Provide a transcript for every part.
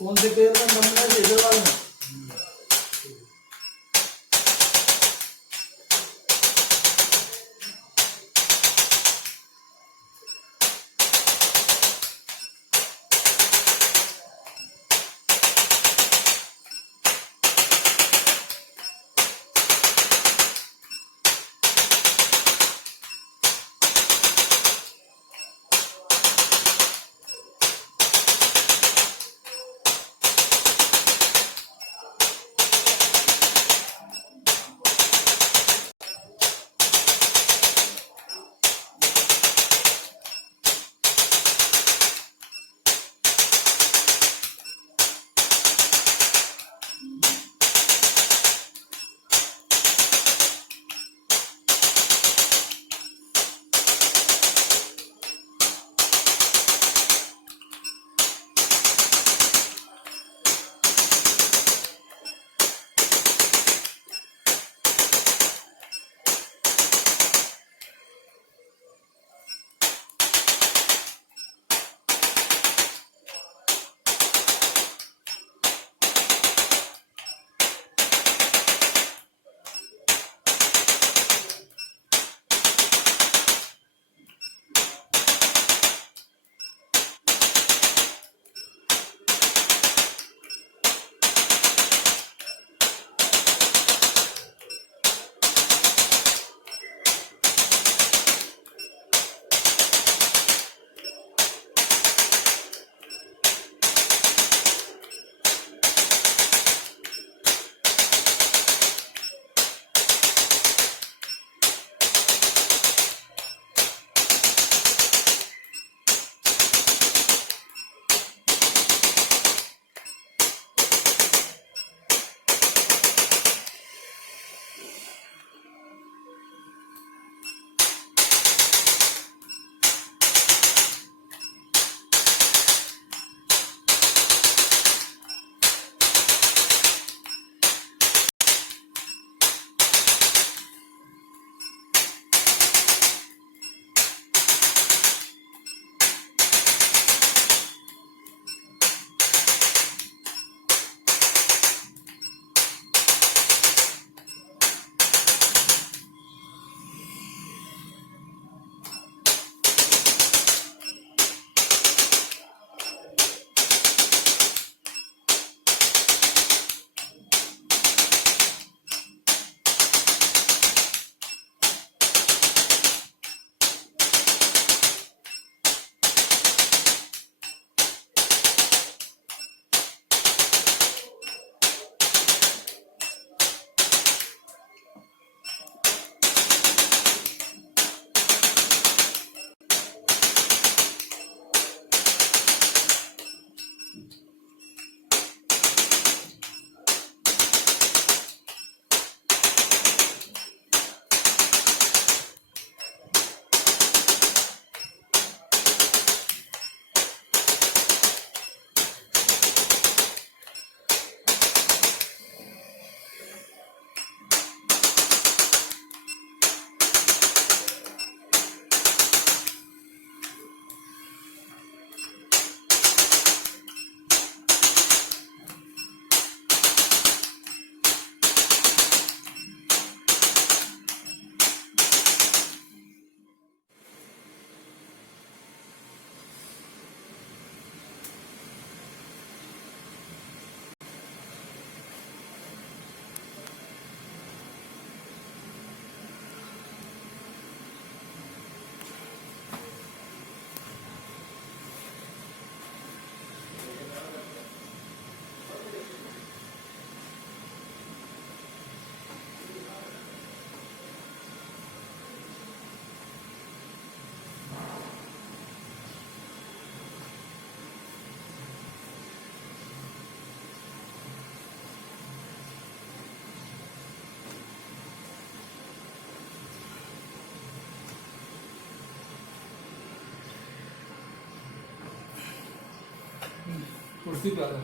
कौन से पैर में दम है इधर वाले में? कुर्सी पे आ जा।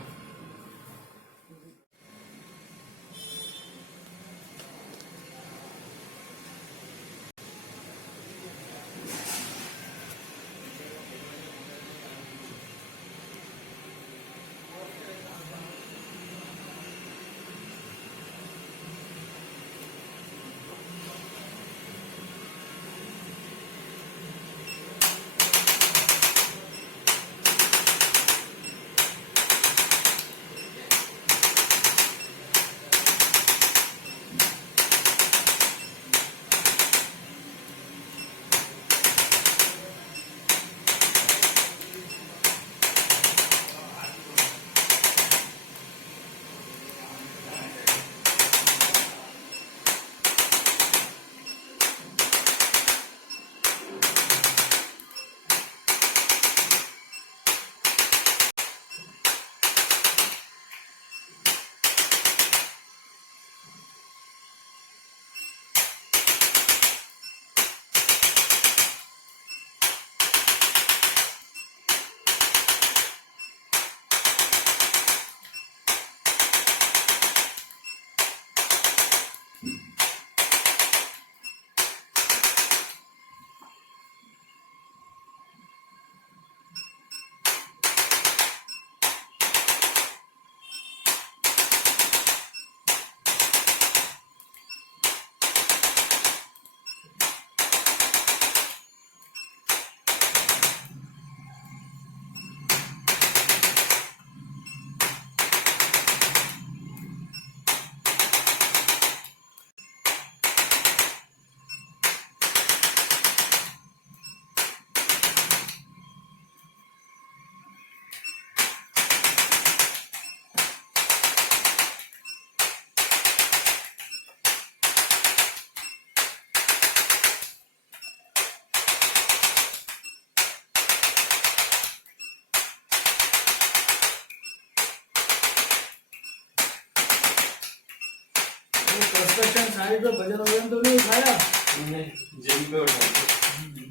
नाइट में भजन तो नहीं उठाया? नहीं, जिम पे उठाते।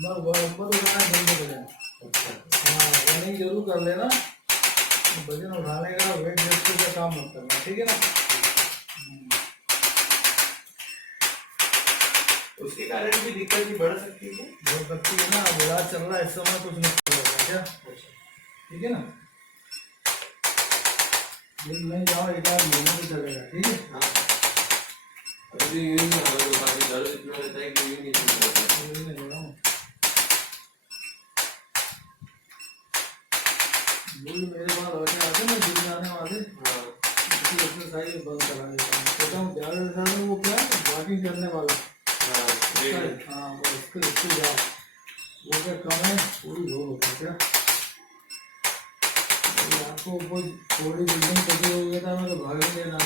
ऊपर उठाना जिम पे भजन। अच्छा। हाँ रनिंग जरूर कर लेना, भजन उठाने का वेट लिफ्टिंग का काम मत करना, ठीक है ना? उसके कारण भी दिक्कत भी बढ़ सकती है। बढ़ सकती है ना, अब इलाज चल रहा है इस समय, कुछ नहीं होगा क्या? ठीक है ना? जिम नहीं जाओ, एक आध महीने तो चलेगा, ठीक है? हाँ, अभी तो यूं ही हमारे को काफी दर्द इतना रहता है कि यूं नहीं सुन पाते। यूं नहीं लगाऊं। मेरे पास लड़के आते हैं ना जिम जाने वाले, हाँ उसकी एक्सरसाइज बंद करा देता हूँ, कहता हूँ ज़्यादा वो क्या है वॉकिंग करने वाला। हाँ रेडी। हाँ बस उसके जाओ, वो क्या कम है पूरी हो होता है क्या? आपको कोई थोड़ी बिल्डिंग कटी हो गया था मैं तो भाग नहीं लेना ना।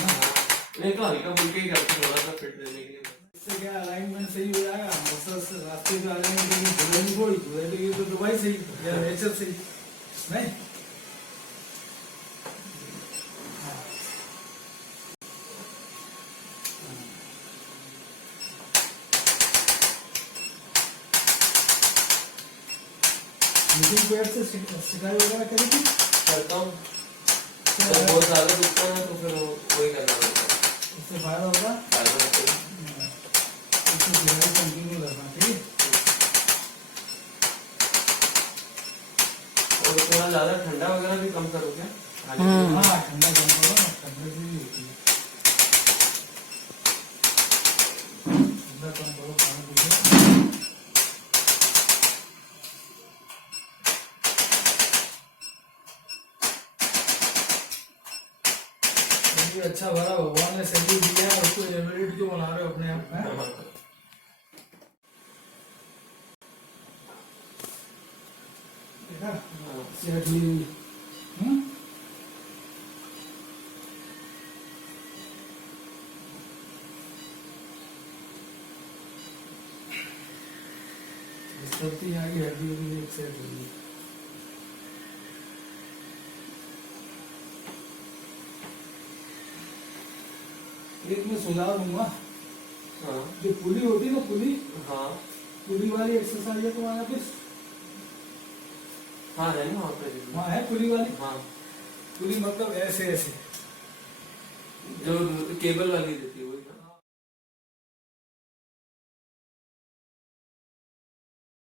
नहीं तो हल्का फुल्का ही करते, थोड़ा सा फिट रहने के लिए। इससे क्या अलाइनमेंट सही हो जाएगा, मसल्स रास्ते पे आ जाएंगे, तो झूलेंगे थोड़ी, झूलेंगे तो दवाई सही या नेचर सही नहीं। मीटिंग पेड़ से सिलाई वगैरह करी थी? करता हूँ, जब बहुत ज़्यादा दुखता है तो फिर वही करना पड़ता है। उससे फायदा होगा, फायदा होता है। उससे सिलाई कंटिन्यू करना, ठीक है? और थोड़ा ज़्यादा ठंडा वगैरह भी कम करो क्या? हाँ ठंडा कम करो ना, ठंडे से ही होती है। ठंडा कम करो, पानी पीजिए। ये अच्छा भरा भगवान ने शरीर दिया है, उसको इनवैलिड क्यों बना रहे हो अपने आप में? देखा? सेहत ली हुई। सबकी यहाँ की हड्डी भी एक सेट होगी। एक मैं सुझाव दूंगा, हाँ जो पुली होती है ना पुली, हाँ पुली वाली एक्सरसाइज है तुम्हारे पे? हाँ है ना वहाँ पे। हाँ है पुली वाली। हाँ पुली मतलब ऐसे ऐसे जो केबल वाली रहती है वही।